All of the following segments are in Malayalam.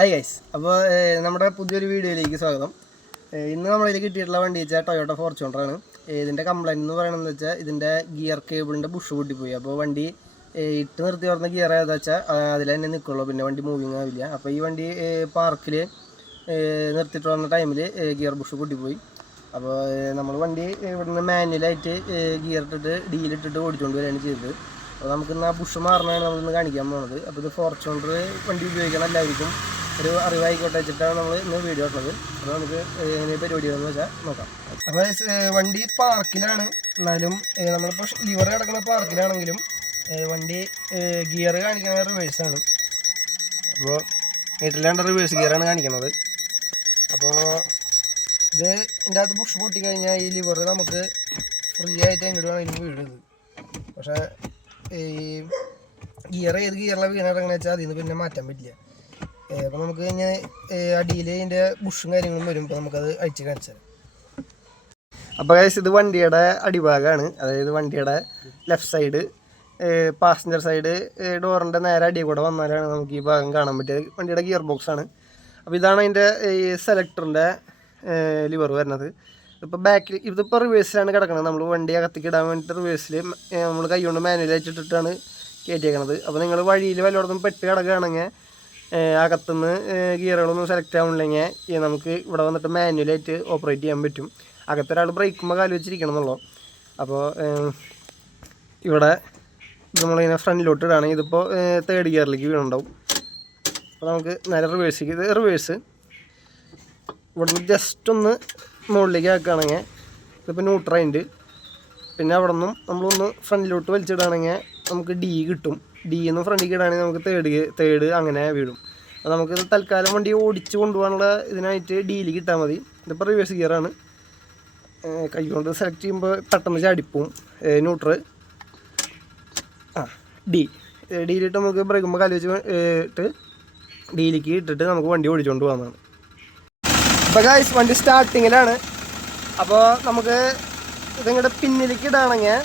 ഹായ് ഗൈസ്, അപ്പോൾ നമ്മുടെ പുതിയൊരു വീഡിയോയിലേക്ക് സ്വാഗതം. ഇന്ന് നമ്മളിൽ കിട്ടിയിട്ടുള്ള വണ്ടി വെച്ചാൽ ടൊയോട്ട ഫോർച്യൂണറാണ്. ഇതിൻ്റെ കംപ്ലൈൻറ്റ് എന്ന് പറയുന്നത് വെച്ചാൽ ഇതിൻ്റെ ഗിയർ കേബിളിൻ്റെ ബുഷ് പൊട്ടിപ്പോയി. അപ്പോൾ വണ്ടി ഇട്ട് നിർത്തി പറഞ്ഞ ഗിയർ ഏതാ വെച്ചാൽ അതിൽ തന്നെ നിൽക്കുള്ളൂ, പിന്നെ വണ്ടി മൂവിങ് ആവില്ല. അപ്പോൾ ഈ വണ്ടി പാർക്കിൽ നിർത്തിയിട്ട് വന്ന ടൈമിൽ ഗിയർ ബുഷ് പൊട്ടിപ്പോയി. അപ്പോൾ നമ്മൾ വണ്ടി ഇവിടുന്ന് മാനുവലായിട്ട് ഗിയർ ഇട്ടിട്ട് ഡീലിട്ടിട്ട് ഓടിച്ചുകൊണ്ട് വരികയാണ് ചെയ്തത്. അപ്പോൾ നമുക്കിന്ന് ആ ബുഷ് മാറണമാണ് നമ്മളിന്ന് കാണിക്കാൻ പോകുന്നത്. അപ്പോൾ ഇത് ഫോർച്യൂണർ വണ്ടി ഉപയോഗിക്കണം എല്ലാവർക്കും ഒരു അറിവായിക്കോട്ടെ വെച്ചിട്ടാണ് നമ്മൾ ഇന്ന് വീഡിയോ ഇടുന്നത്. അപ്പോൾ നമുക്ക് പരിപാടികളെന്ന് വെച്ചാൽ നോക്കാം. അപ്പോൾ വണ്ടി പാർക്കിലാണ്, എന്നാലും നമ്മളിപ്പോൾ ലിവർ കിടക്കുന്ന പാർക്കിലാണെങ്കിലും വണ്ടി ഗിയർ കാണിക്കുന്നത് റിവേഴ്സാണ്. അപ്പോൾ മീറ്ററിലാണ്ട് റിവേഴ്സ് ഗിയറാണ് കാണിക്കുന്നത്. അപ്പോൾ ഇത് ഇതിൻ്റെ അകത്ത് ബുഷ് പൊട്ടിക്കഴിഞ്ഞാൽ ഈ ലിവർ നമുക്ക് ഫ്രീ ആയിട്ട് എങ്ങോട്ട് വേണമെങ്കിലും വീഴുന്നത്. പക്ഷേ ഈ ഗിയർ ഏത് ഗിയറിലാണ് വീണിറങ്ങുന്നത് വെച്ചാൽ അതിൽ നിന്ന് പിന്നെ മാറ്റാൻ പറ്റില്ല. അപ്പോൾ നമുക്ക് കഴിഞ്ഞാൽ അടിയിൽ ഇതിൻ്റെ ബുഷും കാര്യങ്ങളും വരുമ്പോൾ നമുക്കത് അഴിച്ച് കാണിച്ചു തരാം. അപ്പോൾ ഇത് വണ്ടിയുടെ അടിഭാഗമാണ്, അതായത് വണ്ടിയുടെ ലെഫ്റ്റ് സൈഡ് പാസഞ്ചർ സൈഡ് ഡോറിൻ്റെ നേരെ അടിയിൽ കൂടെ വന്നാലാണ് നമുക്ക് ഈ ഭാഗം കാണാൻ പറ്റിയത്. വണ്ടിയുടെ ഗിയർ ബോക്സാണ്. അപ്പോൾ ഇതാണ് അതിൻ്റെ ഈ സെലക്ടറിൻ്റെ ലിവർ വരുന്നത്. ഇപ്പോൾ ബാക്കിൽ ഇതിപ്പോൾ റിവേഴ്സിലാണ് കിടക്കുന്നത്. നമ്മൾ വണ്ടി അകത്തേക്ക് ഇടാൻ വേണ്ടിയിട്ട് റിവേഴ്സിൽ നമ്മൾ കൈകൊണ്ട് മാനുവലായിട്ട് ഇട്ടിട്ടാണ് കയറ്റിയേക്കണത്. അപ്പോൾ നിങ്ങൾ വഴിയിൽ വല്ലയിടത്തും പെട്ട് കിടക്കുകയാണെങ്കിൽ അകത്തുനിന്ന് ഗിയറുകളൊന്നും സെലക്ട് ആവുന്നില്ലെങ്കിൽ നമുക്ക് ഇവിടെ വന്നിട്ട് മാനുവലായിട്ട് ഓപ്പറേറ്റ് ചെയ്യാൻ പറ്റും. അകത്തൊരാൾ ബ്രേക്കുമ്പോൾ കാല് വെച്ചിരിക്കണം എന്നുള്ളൂ. അപ്പോൾ ഇവിടെ നമ്മളിങ്ങനെ ഫ്രണ്ടിലോട്ട് ഇടുകയാണെങ്കിൽ ഇതിപ്പോൾ തേർഡ് ഗിയറിലേക്ക് വീണുണ്ടാവും. അപ്പോൾ നമുക്ക് നേരെ റിവേഴ്സിലേക്ക് ഇത് റിവേഴ്സ് ഇവിടുന്ന് ജസ്റ്റ് ഒന്ന് മുകളിലേക്ക് ആക്കുകയാണെങ്കിൽ ഇതിപ്പോൾ ന്യൂട്രൈൻഡ്. പിന്നെ അവിടെ നിന്നും നമ്മളൊന്ന് ഫ്രണ്ടിലോട്ട് വലിച്ചിടുകയാണെങ്കിൽ നമുക്ക് ഡി കിട്ടും. ഡി എന്ന് ഫ്രണ്ടിലേക്ക് ഇടുകയാണെങ്കിൽ നമുക്ക് തേർഡ് അങ്ങനെ വീഴും. അപ്പോൾ നമുക്ക് തൽക്കാലം വണ്ടി ഓടിച്ച് കൊണ്ടുപോകാനുള്ള ഇതിനായിട്ട് ഡിയിൽ കിട്ടാൽ മതി. ഇതിപ്പോൾ റിവേഴ്സ് ഗിയറാണ്. കൈകൊണ്ട് സെലക്ട് ചെയ്യുമ്പോൾ പെട്ടെന്ന് ചാടിപ്പോവും. ന്യൂട്രൽ ഡിയിലിട്ട് നമുക്ക് ബ്രേക്കുമ്പോൾ കാല് വെച്ച് ഇട്ട് ഡിയിലേക്ക് ഇട്ടിട്ട് നമുക്ക് വണ്ടി ഓടിച്ചുകൊണ്ട് പോകാമെന്നാണ്. അപ്പോൾ ഗൈസ് വണ്ടി സ്റ്റാർട്ടിങ്ങിലാണ്. അപ്പോൾ നമുക്ക് ഇതിങ്ങോട്ട് പിന്നിലേക്ക് ഇടുകയാണെങ്കിൽ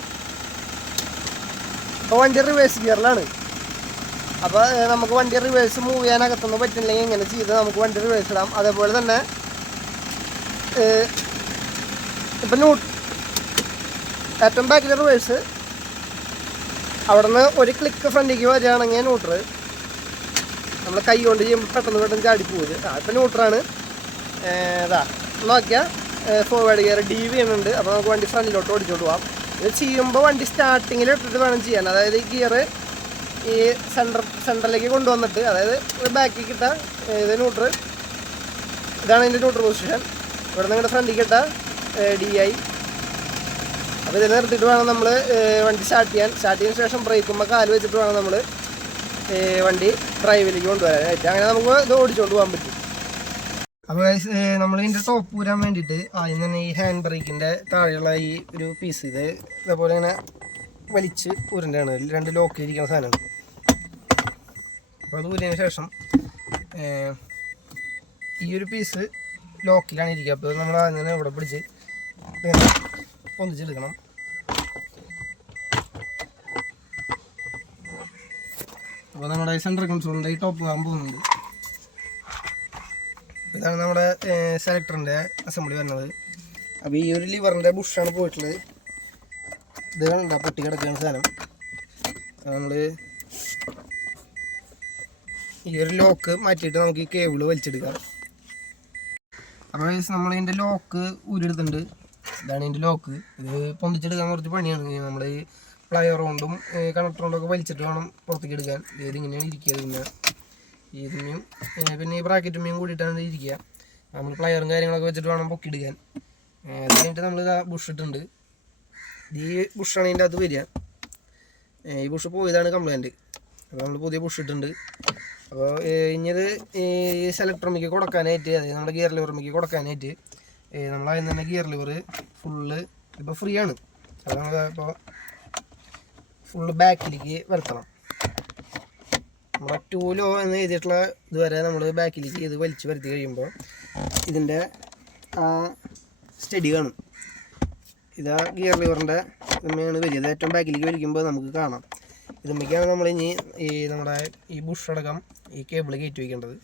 അപ്പോൾ വണ്ടി റിവേഴ്സ് ഗിയറിലാണ്. അപ്പോൾ നമുക്ക് വണ്ടി റിവേഴ്സ് മൂവ് ചെയ്യാനകത്തൊന്നും പറ്റില്ലെങ്കിൽ ഇങ്ങനെ ചെയ്ത് നമുക്ക് വണ്ടി റിവേഴ്സ് ഇടാം. അതേപോലെ തന്നെ ഇപ്പം ഏറ്റവും ബാക്കിലെ റിവേഴ്സ് അവിടെ നിന്ന് ഒരു ക്ലിക്ക് ഫ്രണ്ടിലേക്ക് വരികയാണെങ്കിൽ ന്യൂട്രൽ. നമ്മൾ കൈ കൊണ്ട് ചെയ്യുമ്പോൾ പെട്ടെന്ന് ചാടിപ്പോകും. ഇപ്പം ന്യൂട്രാണ്. ഇതാ നോക്കിയാൽ ഫോർവേഡ് ഗിയർ ഡി ചെയ്യുന്നുണ്ട്. അപ്പോൾ നമുക്ക് വണ്ടി ഫ്രണ്ടിലോട്ട് ഓടിച്ചോണ്ട് പോകാം. ഇത് ചെയ്യുമ്പോൾ വണ്ടി സ്റ്റാർട്ടിങ്ങിൽ ഇട്ടിട്ട് വേണം ചെയ്യാൻ. അതായത് ഈ ഗിയർ ഈ സെൻറ്ററിലേക്ക് കൊണ്ടുവന്നിട്ട്, അതായത് ബാക്കിൽ കിട്ടാൻ ഇത് ന്യൂട്രൽ, ഇതാണ് ഇതിൻ്റെ ന്യൂട്രൽ പൊസിഷൻ. ഇവിടെ നിങ്ങളുടെ ഫ്രണ്ടിൽ കിട്ടാൻ ഡി ആയി. അപ്പോൾ ഇതിൽ നിർത്തിയിട്ട് വേണം നമ്മൾ വണ്ടി സ്റ്റാർട്ട് ചെയ്തതിന് ശേഷം ബ്രേക്കുമ്പോൾ കാല് വെച്ചിട്ട് വേണം നമ്മൾ വണ്ടി ഡ്രൈവിലേക്ക് കൊണ്ടുവരാനായിട്ട്. അങ്ങനെ നമുക്ക് ഇത് ഓടിച്ചുകൊണ്ട് പോകാൻ പറ്റും. അപ്പോൾ നമ്മൾ ഇതിൻ്റെ ടോപ്പ് ഊരാൻ വേണ്ടിയിട്ട് ആദ്യം തന്നെ ഈ ഹാൻഡ് ബ്രേക്കിൻ്റെ താഴെയുള്ള ഈ ഒരു പീസ് ഇതേപോലെ ഇങ്ങനെ വലിച്ച് ഊരേണ്ടതാണ്. രണ്ട് ലോക്കിലിരിക്കുന്ന സാധനമാണ്. അപ്പോൾ അത് ഊരിയതിന് ശേഷം ഈ ഒരു പീസ് ലോക്കിലാണ് ഇരിക്കുക. അപ്പോൾ നമ്മൾ ആദ്യം തന്നെ ഇവിടെ പിടിച്ച് ഇങ്ങനെ പൊന്തിച്ചെടുക്കണം. അപ്പോൾ നമ്മുടെ സെൻട്രൽ കൺസോളിൻ്റെ ഈ ടോപ്പ് ആകാൻ പോകുന്നുണ്ട്. ഇതാണ് നമ്മുടെ സെലക്ടറിൻ്റെ അസംബ്ലി വരുന്നത്. അപ്പോൾ ഈ ഒരു ലിവറിൻ്റെ ബുഷാണ് പോയിട്ടുള്ളത്. ഇത് കണ്ട പൊട്ടി കിടക്കുന്ന സാധനം. നമ്മൾ ഈ ഒരു ലോക്ക് മാറ്റിയിട്ട് നമുക്ക് ഈ കേബിള് വലിച്ചെടുക്കാം. അപ്പോൾ നമ്മളിതിൻ്റെ ലോക്ക് ഊരെടുത്തിട്ടുണ്ട്. ഇതാണ് ഇതിൻ്റെ ലോക്ക്. ഇത് പൊന്തിച്ചെടുക്കാൻ കുറച്ച് പണിയാണ്. നമ്മൾ ഈ പ്ലയർ കൊണ്ടും കണക്ടർ കൊണ്ടൊക്കെ വലിച്ചിട്ട് വേണം പുറത്തേക്ക് എടുക്കാൻ. ഇതിങ്ങനെയാണ് ഇരിക്കുക. ഇതിനും പിന്നെ ഈ ബ്രാക്കറ്റുമ്മയും കൂടിയിട്ടാണ് ഇരിക്കുക. നമ്മൾ പ്ലയറും കാര്യങ്ങളൊക്കെ വെച്ചിട്ട് വേണം പൊക്കിയെടുക്കാൻ. അത് കഴിഞ്ഞിട്ട് നമ്മൾ ബുഷ് ഇട്ടുണ്ട്. ഈ ബുഷാണ് ഇതിൻ്റെ അകത്ത് വരിക. ഈ ബുഷ് പോയതാണ് കംപ്ലൈൻറ്റ്. അപ്പോൾ നമ്മൾ പുതിയ ബുഷ് ഇട്ടുണ്ട്. അപ്പോൾ ഇനിയത് ഈ സെലക്ടർമിക്ക് കൊടുക്കാനായിട്ട്, അതായത് നമ്മുടെ ഗിയർ ലിവറിമിക്ക് കൊടുക്കാനായിട്ട് നമ്മൾ അതിൽ തന്നെ ഗിയർ ലിവർ ഫുള്ള് ഇപ്പോൾ ഫ്രീ ആണ്. അപ്പോൾ നമ്മൾ ഇപ്പോൾ ഫുള്ള് ബാക്കിലേക്ക് വരുത്തണം. നമ്മുടെ 2 ലോ എന്ന് എഴുതിയിട്ടുള്ള ഇതുവരെ നമ്മൾ ബാക്കിലേക്ക് ഇത് വലിച്ച് വരുത്തി കഴിയുമ്പോൾ ഇതിൻ്റെ സ്റ്റഡി കാണും. ഇതാ ഗിയർ ലിവറിൻ്റെ തന്നെയാണ് വരിക. ഇത് ഏറ്റവും ബാക്കിലേക്ക് വലിക്കുമ്പോൾ നമുക്ക് കാണാം. ഇതുമ്മേക്കാണ് നമ്മൾ ഇനി നമ്മുടെ ഈ ബുഷ് അടക്കം ഈ കേബിൾ കയറ്റി വയ്ക്കേണ്ടത്.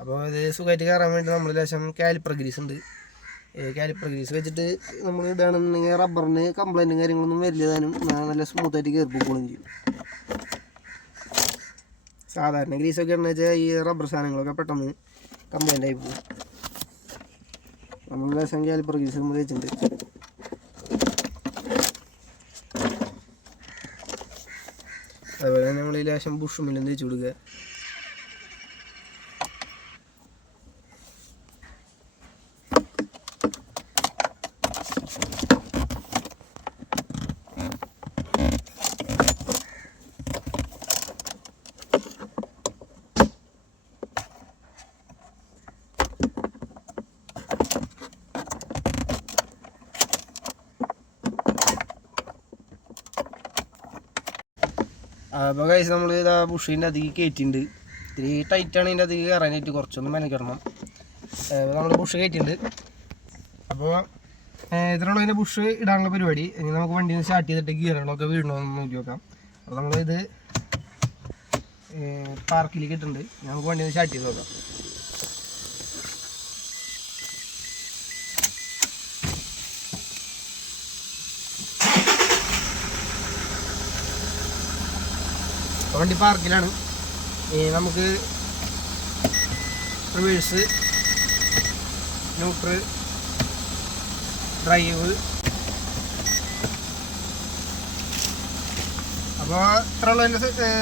അപ്പോൾ ഇത് സുഖമായിട്ട് കയറാൻ വേണ്ടി നമ്മൾ ലേശം കാലിപ്പർ ഗ്രീസ് ഉണ്ട്. കാലിപ്പർ ഗ്രീസ് വെച്ചിട്ട് നമ്മൾ ഇടാണെന്നുണ്ടെങ്കിൽ റബ്ബറിന് കംപ്ലൈൻറ്റും കാര്യങ്ങളൊന്നും വരില്ലതാനും നല്ല സ്മൂത്തായിട്ട് കയറി പോവുകയും ചെയ്യും. സാധാരണ ഗ്രീസൊക്കെ എന്ന് വെച്ചാൽ ഈ റബ്ബർ സാധനങ്ങളൊക്കെ പെട്ടെന്ന് കംപ്ലൈൻ്റ് ആയി പോകും. നമ്മൾ ലേശം കാലിപ്പർ ഗ്രീസ് നമ്മൾ വെച്ചിട്ടുണ്ട്. അതുപോലെ തന്നെ നമ്മൾ ഈ ലേശം ബുഷ് മില്ലും തേച്ച് കൊടുക്കുക. അപ്പോൾ കഴിച്ച് നമ്മൾ ഇതാ ബുഷിൻ്റെ അധികം കയറ്റിയിട്ടുണ്ട്. ഇത്തിരി ടൈറ്റാണ് ഇതിൻ്റെ അധികം കയറാനായിട്ട്, കുറച്ചൊന്നും മെനക്കിടണം. നമ്മൾ ബുഷ് കയറ്റിയിട്ടുണ്ട്. അപ്പോൾ ഇത്രയുള്ള ഇതിൻ്റെ ബുഷ് ഇടാനുള്ള പരിപാടി. ഇനി നമുക്ക് വണ്ടി ഒന്ന് സ്റ്റാർട്ട് ചെയ്തിട്ട് ഗിയറുകളൊക്കെ വീഴണമെന്ന് നോക്കി നോക്കാം. അപ്പോൾ നമ്മളിത് പാർക്കിലേക്ക് ഇട്ടിട്ടുണ്ട്. നമുക്ക് വണ്ടി ഒന്ന് സ്റ്റാർട്ട് ചെയ്ത് നോക്കാം. വണ്ടി പാർക്കിലാണ്. നമുക്ക് റിവേഴ്സ്, ന്യൂട്രൽ, ഡ്രൈവ്, അപ്പോൾ ഇത്രയുള്ള എൻ്റെ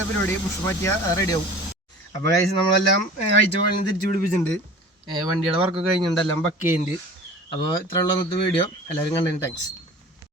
പരിപാടി. ബുഷ് മാറ്റിയാൽ റെഡിയാവും. അപ്പോൾ ഗൈസ് നമ്മളെല്ലാം അയച്ച പോലെ തിരിച്ചു പിടിപ്പിച്ചിട്ടുണ്ട്. വണ്ടിയുടെ വർക്കൊക്കെ കഴിഞ്ഞിട്ടുണ്ട്, എല്ലാം പക്കയുണ്ട്. അപ്പോൾ ഇത്രയുള്ള ഇന്നത്തെ വീഡിയോ. എല്ലാവരും കണ്ടതിന് താങ്ക്സ്.